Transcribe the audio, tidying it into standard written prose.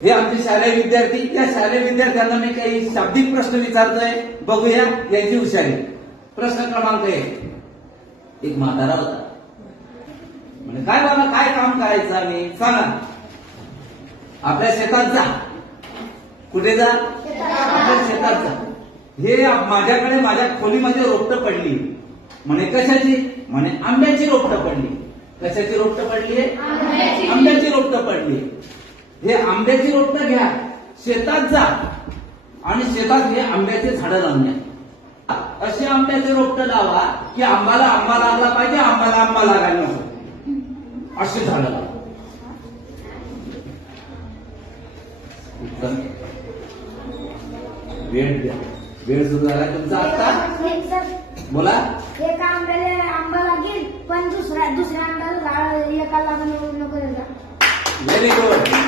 हे आमचे शालेय विद्यार्थी, त्या शालेय विद्यार्थ्यांना मी काही शाब्दिक प्रश्न विचारतोय, बघूया यांची हुशारी. प्रश्न क्रमांक 1. एक म्हातारा होता. म्हणजे काय बाबा, काय काम करायचं आम्ही सांगा. आपल्या शेतात जा. कुठे जा? आपल्या शेतात जा. हे माझ्याकडे माझ्या खोलीमध्ये रोपटं पडली. म्हणे कशाची? म्हणे आंब्याची रोपटं पडली. कशाची रोपटं पडली? आंब्याची रोपटं पडली. हे आंब्याची रोपटं घ्या, शेतात जा आणि शेतात हे आंब्याचे झाडं लावून द्या. असे आंब्याचे रोपटं लावा की आंबाला आंबा लागला पाहिजे, आंबाला आंबा लागायला नको, अशी झाडं लावा. वेळ द्या. वेळ सुरू झाला तुमचा आता. बोला. एका आंब्याला आंबा लागेल पण दुसऱ्या आंब्याला एका लागून नको. Very good.